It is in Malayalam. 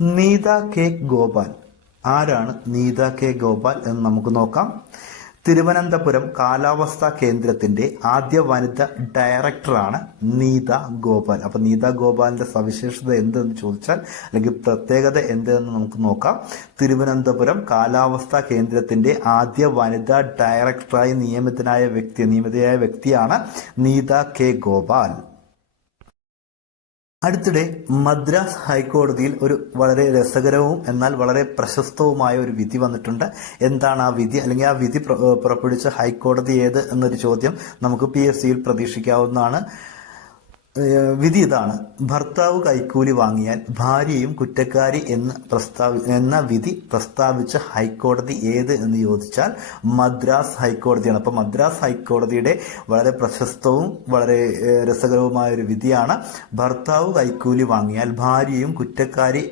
നീത കെ ഗോപാൽ. ആരാണ് നീത കെ ഗോപാൽ എന്ന് നമുക്ക് നോക്കാം. തിരുവനന്തപുരം കാലാവസ്ഥാ കേന്ദ്രത്തിന്റെ ആദ്യ വനിത ഡയറക്ടറാണ് നീത ഗോപാൽ. അപ്പൊ നീത ഗോപാലിന്റെ സവിശേഷത എന്തെന്ന് ചോദിച്ചാൽ, അല്ലെങ്കിൽ പ്രത്യേകത എന്തെന്ന് നമുക്ക് നോക്കാം. തിരുവനന്തപുരം കാലാവസ്ഥാ കേന്ദ്രത്തിന്റെ ആദ്യ വനിതാ ഡയറക്ടറായി നിയമിതയായ വ്യക്തിയാണ് നീത കെ ഗോപാൽ. അടുത്തിടെ മദ്രാസ് ഹൈക്കോടതിയിൽ ഒരു വളരെ രസകരവും എന്നാൽ വളരെ പ്രശസ്തവുമായ ഒരു വിധി വന്നിട്ടുണ്ട്. എന്താണ് ആ വിധി, അല്ലെങ്കിൽ ആ വിധി പുറപ്പെടുവിച്ച ഹൈക്കോടതി ഏത് എന്നൊരു ചോദ്യം നമുക്ക് PSCയിൽ പ്രതീക്ഷിക്കാവുന്നതാണ്. വിധി ഇതാണ്: ഭർത്താവ് കൈക്കൂലി വാങ്ങിയാൽ ഭാര്യയും കുറ്റക്കാരി എന്ന വിധി പ്രസ്താവിച്ച ഹൈക്കോടതി ഏത് എന്ന് ചോദിച്ചാൽ മദ്രാസ് ഹൈക്കോടതിയാണ്. അപ്പൊ മദ്രാസ് ഹൈക്കോടതിയുടെ വളരെ പ്രശസ്തവും വളരെ രസകരവുമായ ഒരു വിധിയാണ്: ഭർത്താവ് കൈക്കൂലി വാങ്ങിയാൽ ഭാര്യയും കുറ്റക്കാരി